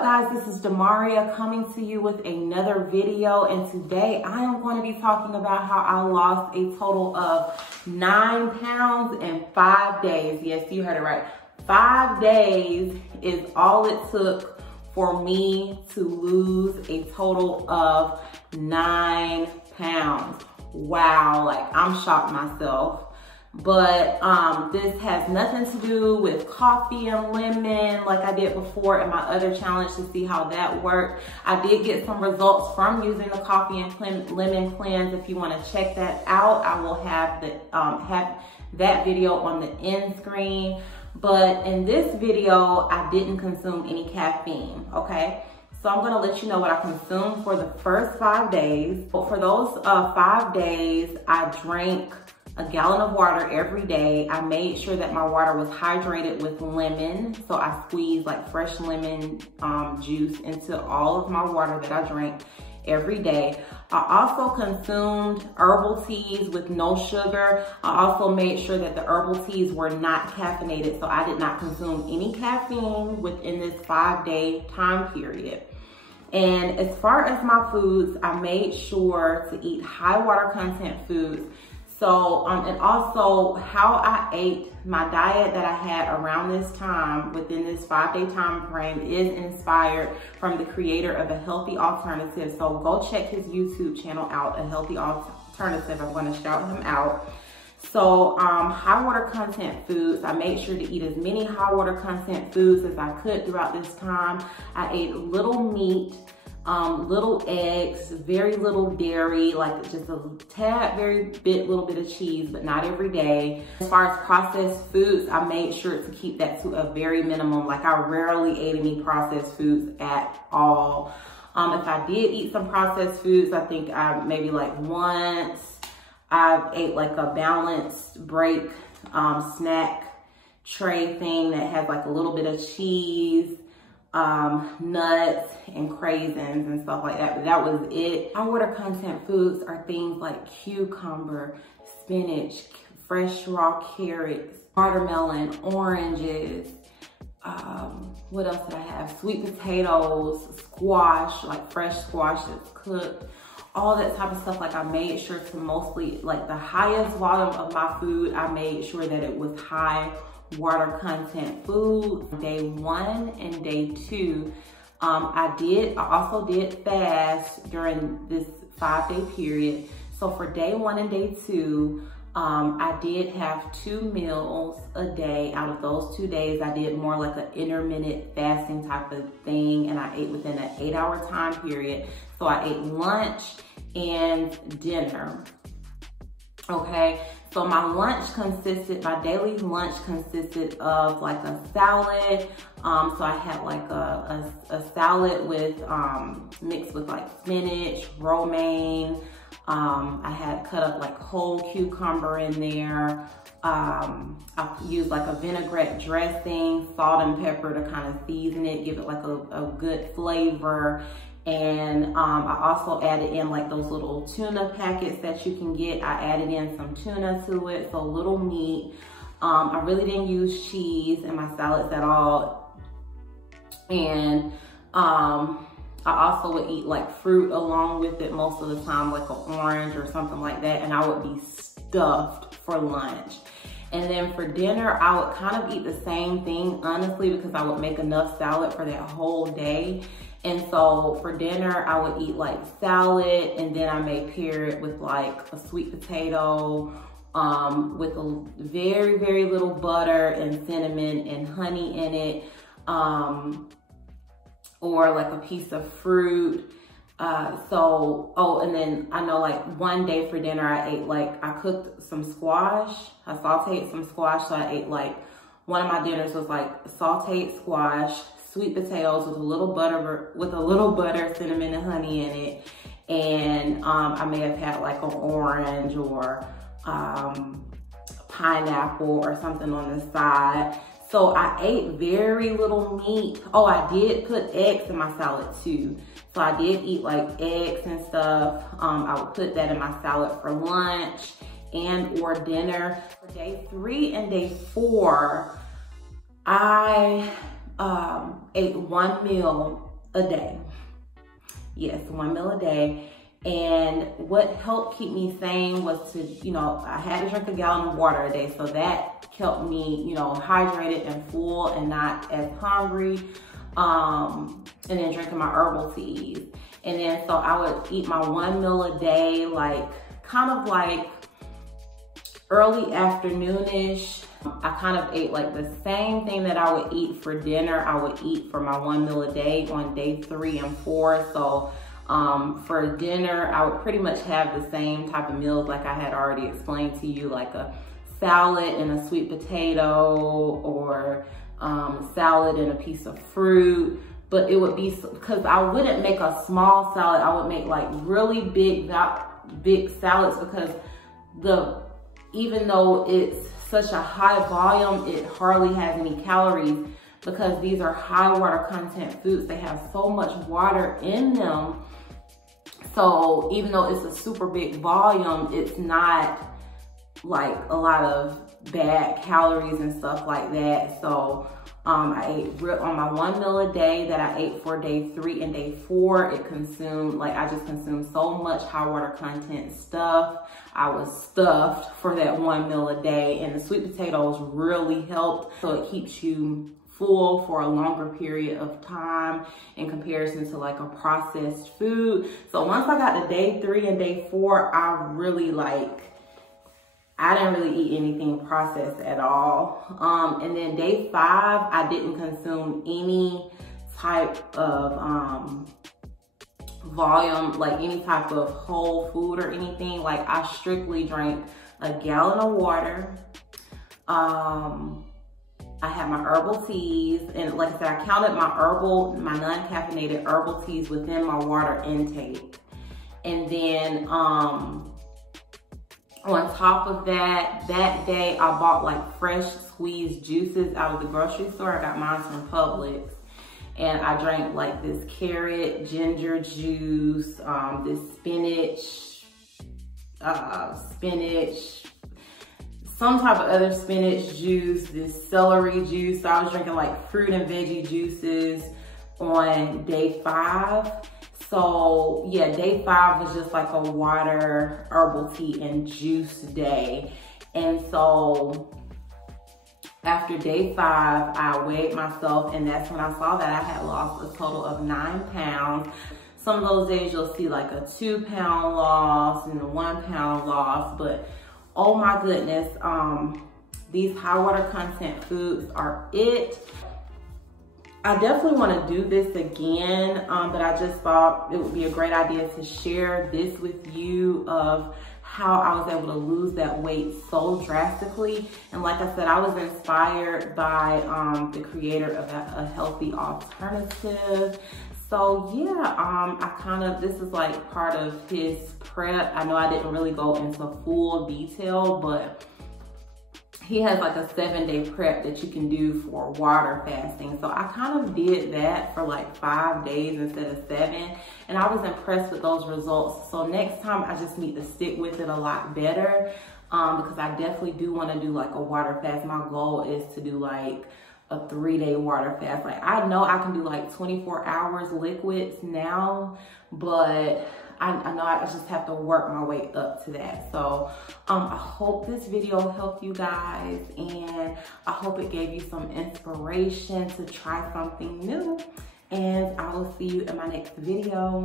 up, guys? This is Damaria coming to you with another video, and today I am going to be talking about how I lost a total of 9 pounds in 5 days. Yes, you heard it right. 5 days is all it took for me to lose a total of 9 pounds. Wow, like I'm shocked myself. But this has nothing to do with coffee and lemon like I did before in my other challenge to see how that worked. I did get some results from using the coffee and lemon cleanse. If you want to check that out, I will have that video on the end screen. But in this video, I didn't consume any caffeine, okay? So I'm gonna let you know what I consumed for the first 5 days. For those 5 days, I drank a gallon of water every day. I made sure that my water was hydrated with lemon. So I squeezed like fresh lemon juice into all of my water that I drank every day. I also consumed herbal teas with no sugar. I also made sure that the herbal teas were not caffeinated. So I did not consume any caffeine within this 5-day time period. And as far as my foods, I made sure to eat high water content foods. So, and also how I ate, my diet that I had around this time, within this 5-day time frame, is inspired from the creator of A Healthy Alternative. So go check his YouTube channel out, A Healthy Alternative. I'm gonna shout him out. So high water content foods, I made sure to eat as many high water content foods as I could throughout this time. I ate little meat, little eggs, very little dairy, like just a tad, little bit of cheese, but not every day. As far as processed foods, I made sure to keep that to a very minimum. Like I rarely ate any processed foods at all. If I did eat some processed foods, I think maybe like once I ate like a balanced break snack tray thing that has like a little bit of cheese, nuts and craisins and stuff like that, but that was it. High water content foods are things like cucumber, spinach, fresh raw carrots, watermelon, oranges, what else did I have? Sweet potatoes, squash, like fresh squash that's cooked, all that type of stuff. Like I made sure to mostly, like the highest volume of my food, I made sure that it was high water content food. Day 1 and day 2, I also did fast during this 5-day period. So for day 1 and day 2, I did have 2 meals a day. Out of those 2 days, I did more like an intermittent fasting type of thing, and I ate within an 8-hour time period. So I ate lunch and dinner. Okay, so my daily lunch consisted of like a salad. So I had like a salad with, mixed with like spinach, romaine. I had cut up like whole cucumber in there. I used like a vinaigrette dressing, salt and pepper to kind of season it, give it like a good flavor. And I also added in like those little tuna packets that you can get. I added in some tuna to it, so little meat. I really didn't use cheese in my salads at all. And I also would eat like fruit along with it most of the time, like an orange or something like that. And I would be stuffed for lunch. And then for dinner, I would kind of eat the same thing, honestly, because I would make enough salad for that whole day. And so for dinner, I would eat like salad, and then I may pair it with like a sweet potato, with a very, very little butter and cinnamon and honey in it, or like a piece of fruit. And then I know like one day for dinner, I cooked some squash. I sauteed some squash, so I ate like, one of my dinners was like sauteed squash, sweet potatoes with a little butter, cinnamon and honey in it. And I may have had like an orange or pineapple or something on the side. So I ate very little meat. Oh, I did put eggs in my salad too. So I did eat like eggs and stuff. I would put that in my salad for lunch and or dinner. For day 3 and day 4, I ate one meal a day. Yes, 1 meal a day. And what helped keep me sane was to, you know, I had to drink a gallon of water a day. So that kept me, you know, hydrated and full and not as hungry. And then drinking my herbal teas. And then so I would eat my 1 meal a day, like kind of like early afternoon-ish. I kind of ate like the same thing that I would eat for dinner. I would eat for my 1 meal a day on day 3 and 4. So for dinner, I would pretty much have the same type of meals like I had already explained to you, like a salad and a sweet potato, or salad and a piece of fruit. But it would be, because I wouldn't make a small salad, I would make like really big salads, because even though it's such a high volume, it hardly has any calories, because these are high water content foods. They have so much water in them. So even though it's a super big volume, it's not like a lot of bad calories and stuff like that. So I ate on my 1 meal a day that I ate for day 3 and day 4. It consumed, like I just consumed so much high water content stuff. I was stuffed for that 1 meal a day, and the sweet potatoes really helped. So it keeps you full for a longer period of time in comparison to like a processed food. So once I got to day 3 and day 4, I didn't really eat anything processed at all. And then day 5, I didn't consume any type of volume, like any type of whole food or anything. Like I strictly drank a gallon of water. I had my herbal teas, and like I said, I counted my non-caffeinated herbal teas within my water intake. And then on top of that day, I bought like fresh squeezed juices out of the grocery store. I got mine from Publix. And I drank like this carrot, ginger juice, this spinach, some type of other spinach juice, this celery juice. So I was drinking like fruit and veggie juices on day 5. So yeah, day 5 was just like a water, herbal tea, and juice day. And so after day 5, I weighed myself, and that's when I saw that I had lost a total of 9 pounds. Some of those days you'll see like a 2-pound loss and a 1-pound loss, but oh my goodness, these high water content foods are it. I definitely want to do this again, but I just thought it would be a great idea to share this with you of how I was able to lose that weight so drastically. And like I said, I was inspired by the creator of A Healthy Alternative. So yeah, this is like part of his prep. I know I didn't really go into full detail, but he has like a 7-day prep that you can do for water fasting. So I kind of did that for like 5 days instead of 7. And I was impressed with those results. So next time I just need to stick with it a lot better, because I definitely do want to do like a water fast. My goal is to do like a 3-day water fast. Like I know I can do like 24 hours liquids now, but I know I just have to work my way up to that. So I hope this video helped you guys, and I hope it gave you some inspiration to try something new. And I will see you in my next video.